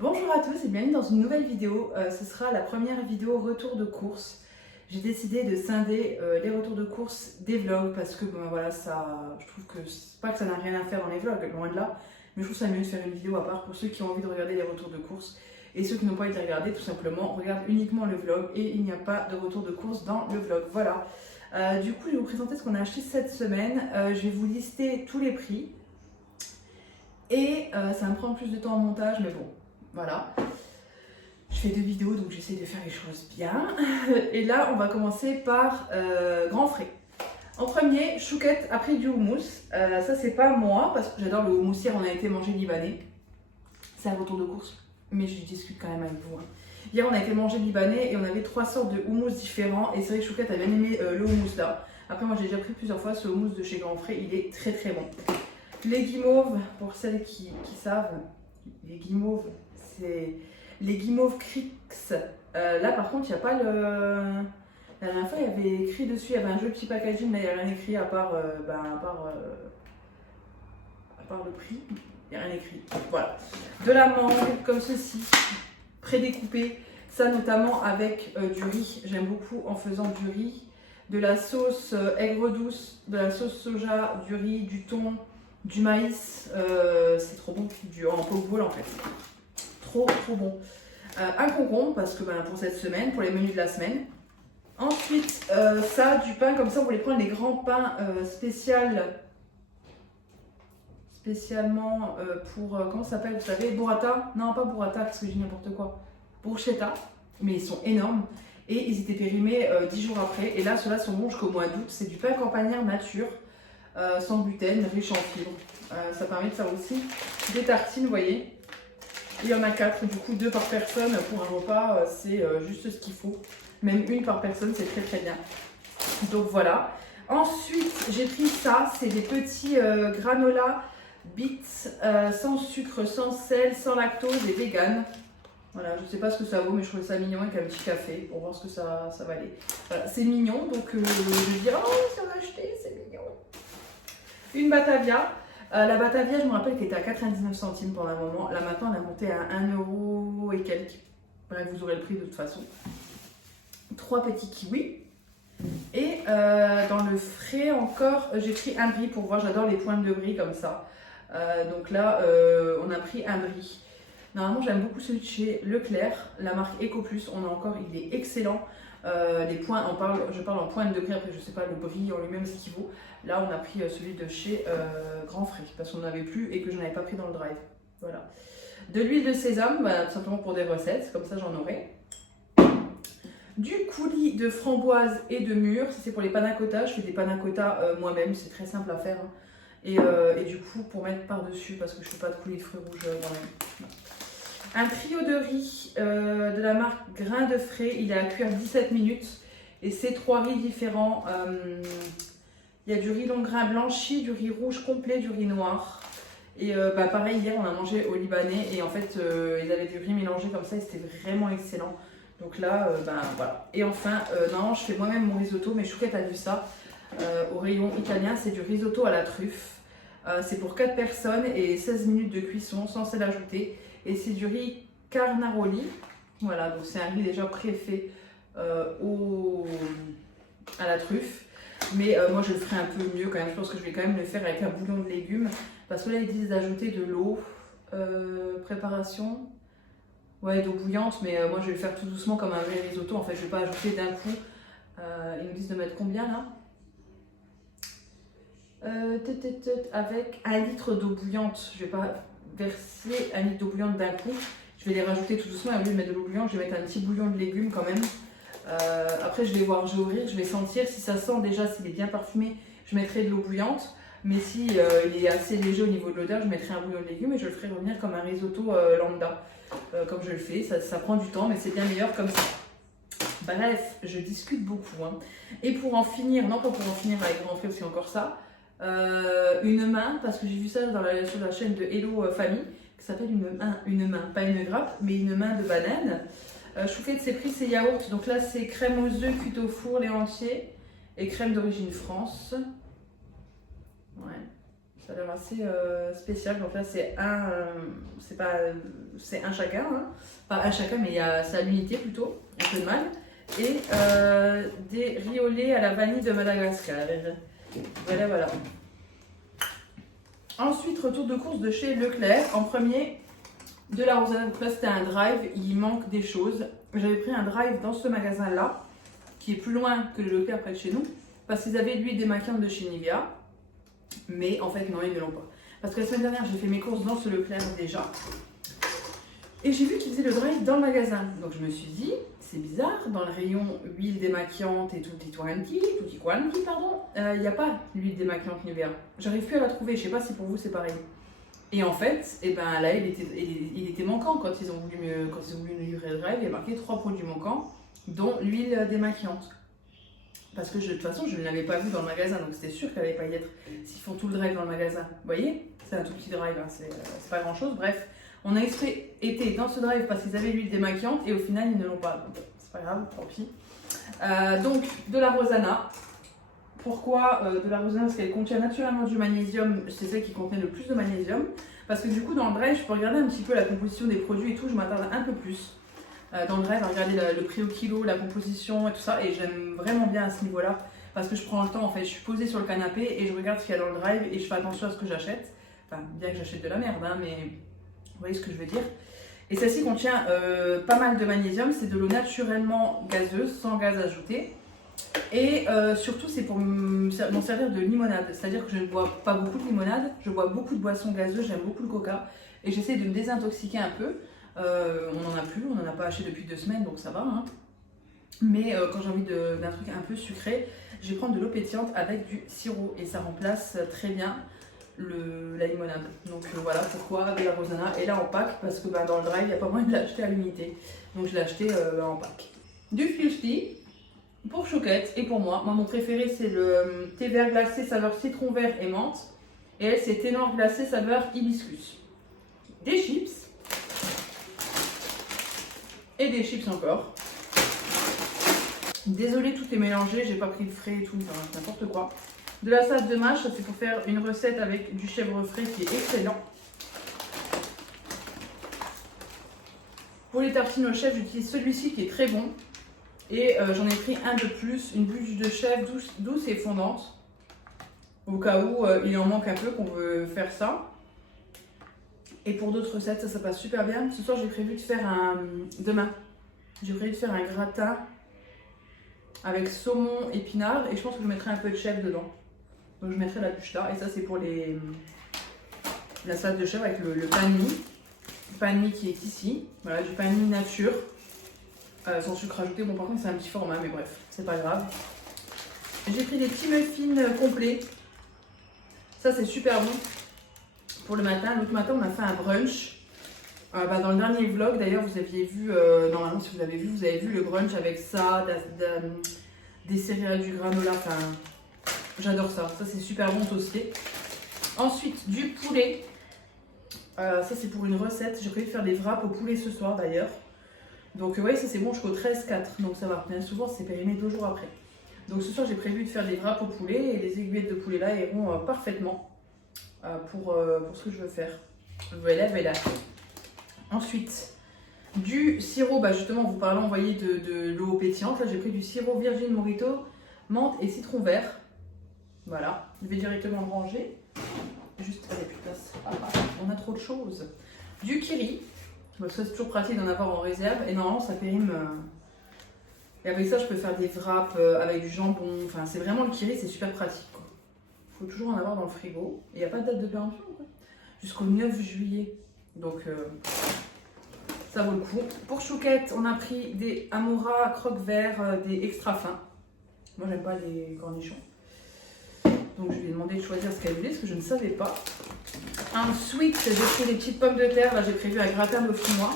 Bonjour à tous et bienvenue dans une nouvelle vidéo. Ce sera la première vidéo retour de course. J'ai décidé de scinder les retours de course des vlogs parce que voilà, je trouve que c'est pas que ça n'a rien à faire dans les vlogs, loin de là, mais je trouve ça mieux de faire une vidéo à part pour ceux qui ont envie de regarder les retours de course et ceux qui n'ont pas été regardés, tout simplement, regardent uniquement le vlog et il n'y a pas de retour de course dans le vlog. Voilà. Du coup, je vais vous présenter ce qu'on a acheté cette semaine. Je vais vous lister tous les prix et ça va me prendre plus de temps en montage, mais bon. Voilà, je fais 2 vidéos donc j'essaie de faire les choses bien. Et là on va commencer par Grand Frais. En premier, Chouquette a pris du houmous. Ça c'est pas moi parce que j'adore le houmous. Hier on a été manger libanais. C'est un retour de course, mais je discute quand même avec vous. Hier on a été manger libanais et on avait 3 sortes de houmous différents. Et c'est vrai que Chouquette a bien aimé le houmous là. Après moi j'ai déjà pris plusieurs fois ce houmous de chez Grand Frais. Il est très très bon. Les guimauves, pour celles qui savent, les guimauves, c'est les guimauves Crix. Là par contre il n'y a pas le... La dernière fois il y avait écrit dessus, il y avait un joli petit packaging, là il n'y a rien écrit à part, le prix, il n'y a rien écrit. Voilà. De la mangue comme ceci, prédécoupée, ça notamment avec du riz, j'aime beaucoup en faisant du riz, de la sauce aigre douce, de la sauce soja, du riz, du thon, du maïs, c'est trop bon, en poke bowl en fait. Trop bon. Un concombre parce que pour cette semaine, pour les menus de la semaine. Ensuite, ça, du pain comme ça, on voulait prendre les grands pains spécialement pour, comment ça s'appelle, vous savez, burrata. Non, pas burrata parce que j'ai n'importe quoi. Bruschetta, mais ils sont énormes. Et ils étaient périmés 10 jours après. Et là, ceux-là sont bons jusqu'au mois d'août. C'est du pain campagnard nature, sans gluten, riche en fibres. Ça permet de faire aussi des tartines, vous voyez. Il y en a 4, du coup 2 par personne pour un repas, c'est juste ce qu'il faut. Même 1 par personne, c'est très très bien. Donc voilà. Ensuite, j'ai pris ça, c'est des petits granola bits sans sucre, sans sel, sans lactose et vegan. Voilà, je ne sais pas ce que ça vaut, mais je trouve ça mignon avec un petit café pour voir ce que ça va aller. Voilà, c'est mignon, donc je vais dire, oh, ça va acheter, c'est mignon. Une Batavia. La Batavia, je me rappelle qu'elle était à 99 centimes pendant un moment. Là maintenant, elle a monté à 1 euro et quelques. Bref, vous aurez le prix de toute façon. 3 petits kiwis. Et dans le frais encore, j'ai pris un brie pour voir. J'adore les pointes de brie comme ça. Donc là, on a pris un brie. Normalement, j'aime beaucoup celui de chez Leclerc, la marque EcoPlus. On a encore, il est excellent. Les points, je parle en pointe de brie, après je sais pas le brie en lui-même ce qu'il vaut. Là on a pris celui de chez Grand Frais parce qu'on n'en avait plus et que je n'avais pas pris dans le drive. Voilà. De l'huile de sésame, tout simplement pour des recettes, comme ça j'en aurai. Du coulis de framboise et de mûre, c'est pour les panna cotta. Je fais des panna cotta moi-même, c'est très simple à faire. Hein. Et du coup pour mettre par-dessus parce que je ne fais pas de coulis de fruits rouges moi-même. Un trio de riz de la marque Grain de Frais, il est à cuire 17 minutes et c'est 3 riz différents. Il y a du riz long grain blanchi, du riz rouge complet, du riz noir. Et pareil, hier on a mangé au Libanais et en fait ils avaient du riz mélangé comme ça et c'était vraiment excellent. Donc là, voilà. Et enfin, non, je fais moi-même mon risotto, mais Chouquette a vu ça au rayon italien, c'est du risotto à la truffe. C'est pour 4 personnes et 16 minutes de cuisson sans sel ajouté. Et c'est du riz carnaroli. Voilà, donc c'est un riz déjà préfait à la truffe. Mais moi je le ferai un peu mieux quand même. Je pense que je vais quand même le faire avec un bouillon de légumes. Parce que là ils disent d'ajouter de l'eau. Préparation. Ouais, d'eau bouillante. Mais moi je vais le faire tout doucement comme un vrai risotto. En fait, je ne vais pas ajouter d'un coup. Ils nous disent de mettre combien là avec 1 litre d'eau bouillante. Je vais pas verser 1 litre d'eau bouillante d'un coup. Je vais les rajouter tout doucement. Au lieu de mettre de l'eau bouillante, je vais mettre un petit bouillon de légumes quand même. Après, je vais voir, je vais ouvrir, je vais sentir si ça sent déjà, s'il est bien parfumé, je mettrai de l'eau bouillante. Mais si il est assez léger au niveau de l'odeur, je mettrai un bouillon de légumes et je le ferai revenir comme un risotto lambda. Comme je le fais, ça prend du temps, mais c'est bien meilleur comme ça. Bref, je discute beaucoup. Hein. Et pour en finir, non pas pour en finir avec Grand Frais, parce qu'il y a encore ça. Une main, parce que j'ai vu ça sur la chaîne de Hello Famille, qui s'appelle une main, pas une grappe, mais une main de banane. Chouquette, c'est pris, c'est yaourt. Donc là, c'est crème aux œufs cuite au four, lait entier, et crème d'origine France. Ouais. Ça a l'air assez spécial. Donc là, c'est un chacun. Hein. Pas un chacun, mais c'est à l'unité plutôt. Un peu de mal. Et des riolets à la vanille de Madagascar. Voilà, voilà. Ensuite, retour de course de chez Leclerc. En premier, de la Rosana. Donc là, c'était un drive. Il manque des choses. J'avais pris un drive dans ce magasin-là, qui est plus loin que le Leclerc près de chez nous, parce qu'ils avaient l'huile démaquillante de chez Nivea. Mais en fait, non, ils ne l'ont pas. Parce que la semaine dernière, j'ai fait mes courses dans ce Leclerc déjà. Et j'ai vu qu'ils faisaient le drive dans le magasin. Donc je me suis dit, c'est bizarre, dans le rayon huile démaquillante et tutti quanti, pardon, il n'y a pas l'huile démaquillante Nivea. J'arrive plus à la trouver, je sais pas si pour vous c'est pareil. Et en fait, eh ben, là, il était manquant quand ils ont voulu me livrer le drive. Il y a marqué 3 produits manquants, dont l'huile démaquillante. Parce que de toute façon, je ne l'avais pas vu dans le magasin, donc c'était sûr qu'elle n'allait pas y être. S'ils font tout le drive dans le magasin, vous voyez, c'est un tout petit drive, hein, c'est pas grand chose. Bref, on a exprès été dans ce drive parce qu'ils avaient l'huile démaquillante et au final, ils ne l'ont pas. Donc, c'est pas grave, tant pis. Donc, de la Rosana. Pourquoi de la Rosana? Parce qu'elle contient naturellement du magnésium, c'est celle qui contenait le plus de magnésium. Parce que du coup, dans le drive, je peux regarder un petit peu la composition des produits et tout, je m'attarde un peu plus. Dans le drive, à regarder le prix au kilo, la composition et tout ça, et j'aime vraiment bien à ce niveau-là. Parce que je prends le temps, en fait, je suis posée sur le canapé et je regarde ce qu'il y a dans le drive et je fais attention à ce que j'achète. Enfin, bien que j'achète de la merde, hein, mais vous voyez ce que je veux dire. Et celle-ci contient pas mal de magnésium, c'est de l'eau naturellement gazeuse, sans gaz ajouté. Et surtout, c'est pour m'en servir de limonade. C'est-à-dire que je ne bois pas beaucoup de limonade, je bois beaucoup de boissons gazeuses, j'aime beaucoup le coca. Et j'essaie de me désintoxiquer un peu. On n'en a plus, on n'en a pas acheté depuis 2 semaines, donc ça va. Hein. Mais quand j'ai envie d'un truc un peu sucré, je vais prendre de l'eau pétillante avec du sirop. Et ça remplace très bien la limonade. Donc voilà pourquoi de la Rosana. Et là en pack, parce que dans le drive, il n'y a pas moyen de l'acheter à l'unité. Donc je l'ai acheté en pack. Du Fusti pour Chouquette et pour moi. Moi, mon préféré, c'est le thé vert glacé saveur citron vert et menthe. Et elle, c'est thé noir glacé saveur hibiscus. Des chips. Et des chips encore. Désolée, tout est mélangé, j'ai pas pris le frais et tout, n'importe quoi. De la salade de mâche, ça c'est pour faire une recette avec du chèvre frais qui est excellent. Pour les tartines au chèvre, j'utilise celui-ci qui est très bon. Et j'en ai pris un de plus, une bûche de chèvre douce et fondante. Au cas où il en manque un peu, qu'on veut faire ça. Et pour d'autres recettes, ça passe super bien. Ce soir, j'ai prévu de faire demain, j'ai prévu de faire un gratin avec saumon, épinards. Et je pense que je mettrai un peu de chèvre dedans. Donc je mettrai la bûche là. Et ça, c'est pour la salade de chèvre avec le pain de mie. Le pain de mie qui est ici. Voilà, du pain de mie nature. Sans sucre ajouté. Bon, par contre, c'est un petit format, mais bref, c'est pas grave. J'ai pris des petits muffins complets. Ça, c'est super bon. Pour le matin, l'autre matin on a fait un brunch. Dans le dernier vlog d'ailleurs vous aviez vu, normalement si vous l'avez vu, vous avez vu le brunch avec ça, des céréales, du granola, enfin j'adore ça, ça c'est super bon toasté. Ensuite du poulet, ça c'est pour une recette, j'ai prévu de faire des wraps au poulet ce soir d'ailleurs. Donc vous voyez ça c'est bon jusqu'au 13-4, donc ça va, bien souvent c'est périmé 2 jours après. Donc ce soir j'ai prévu de faire des wraps au poulet et les aiguillettes de poulet là iront parfaitement. Pour ce que je veux faire. Voilà. Ensuite, du sirop, justement, vous parlons, vous voyez, de l'eau pétillante. Là, j'ai pris du sirop Virgin Morito, menthe et citron vert. Voilà, je vais directement le ranger. Juste, allez, putain, on a trop de choses. Du kiri, parce que c'est toujours pratique d'en avoir en réserve. Et normalement, ça périme. Et avec ça, je peux faire des wraps avec du jambon. Enfin, c'est vraiment le kiri, c'est super pratique. Il faut toujours en avoir dans le frigo. Il n'y a pas de date de péremption jusqu'au 9 juillet. Donc ça vaut le coup. Pour Chouquette, on a pris des Amora croque verts, des extra fins. Moi j'aime pas les cornichons. Donc je lui ai demandé de choisir ce qu'elle voulait, parce que je ne savais pas. Ensuite, j'ai pris des petites pommes de terre. Là j'ai prévu un gratin de finois.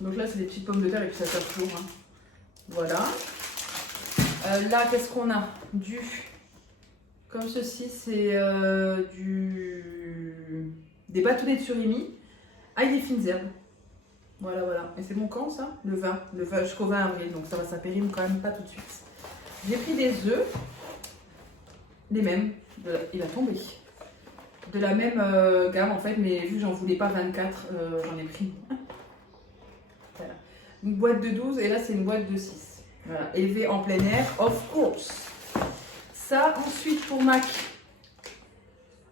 Donc là c'est des petites pommes de terre et puis ça sert toujours. Hein. Voilà. Là qu'est-ce qu'on a? Comme ceci, c'est des bâtonnets de surimi avec des fines herbes. Voilà. Et c'est bon quand ça? Le 20 jusqu'au 20 avril, donc ça périme quand même pas tout de suite. J'ai pris des œufs, les mêmes. Il a tombé. de la même gamme en fait, mais vu que j'en voulais pas 24, j'en ai pris. Voilà. Une boîte de 12 et là c'est une boîte de 6. Voilà. Élevé en plein air, of course. Ça, ensuite pour Mac.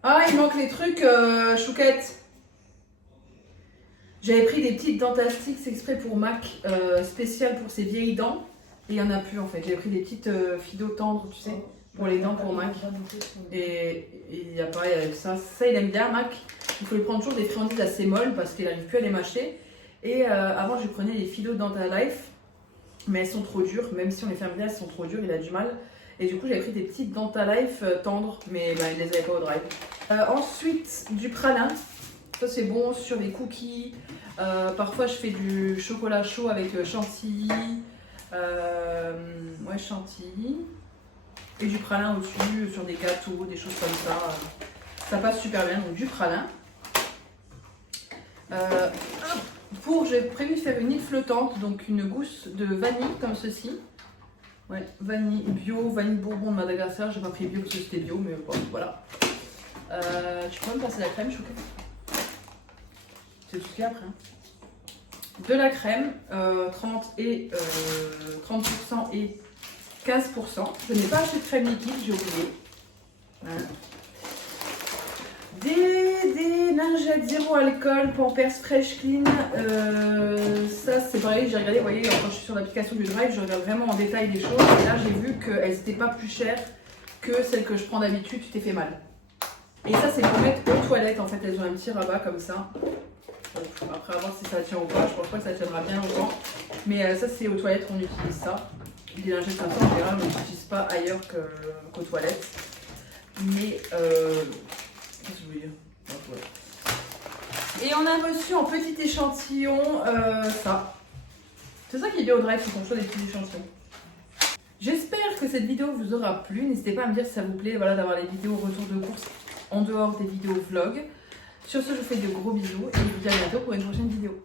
Ah, il manque les trucs chouquettes. J'avais pris des petites dentastiques exprès pour Mac, spéciales pour ses vieilles dents. Et il n'y en a plus en fait. J'avais pris des petites fido tendres, tu sais, pour les dents pour Mac. Et il n'y a pas ça. Ça, il aime bien, Mac. Il faut lui prendre toujours des friandises assez molles parce qu'il n'arrive plus à les mâcher. Et avant, je prenais les Fido Dental Life. Mais elles sont trop dures. Même si on les ferme bien, elles sont trop dures. Il a du mal. Et du coup, j'avais pris des petites Dental Life tendres. Mais il ne les avait pas au drive. Ensuite, du pralin. Ça c'est bon sur les cookies. Parfois je fais du chocolat chaud avec chantilly. Ouais, chantilly. Et du pralin au-dessus sur des gâteaux, des choses comme ça. Ça passe super bien. Donc du pralin. J'ai prévu de faire une île flottante, donc une gousse de vanille comme ceci. Ouais, vanille bio, vanille bourbon de Madagascar. J'ai pas pris bio parce que c'était bio, mais bon, voilà. Tu peux me passer la crème, Chouquet? C'est tout ce qu'il y a après. De la crème, 30% et 15%. Je n'ai pas acheté de crème liquide, j'ai oublié. Voilà. Des lingettes zéro alcool, Pampers Fresh Clean. Ça c'est pareil, j'ai regardé, vous voyez, quand je suis sur l'application du Drive, je regarde vraiment en détail les choses. Et là j'ai vu qu'elles n'étaient pas plus chères que celles que je prends d'habitude, tu t'es fait mal. Et ça c'est pour mettre aux toilettes, en fait, elles ont un petit rabat comme ça. Après, à voir si ça tient ou pas. Je pense pas que ça tiendra bien longtemps. Mais ça, c'est aux toilettes qu'on utilise ça. Des lingettes comme ça, en général, on n'utilise pas ailleurs qu'aux toilettes. Mais, qu'est-ce que je veux dire? Et on a reçu en petit échantillon ça. C'est ça qui est bien au drive, c'est qu'on reçoit des petits échantillons. J'espère que cette vidéo vous aura plu. N'hésitez pas à me dire si ça vous plaît, voilà, d'avoir les vidéos retour de course en dehors des vidéos vlog. Sur ce, je vous fais de gros bisous et je vous dis à bientôt pour une prochaine vidéo.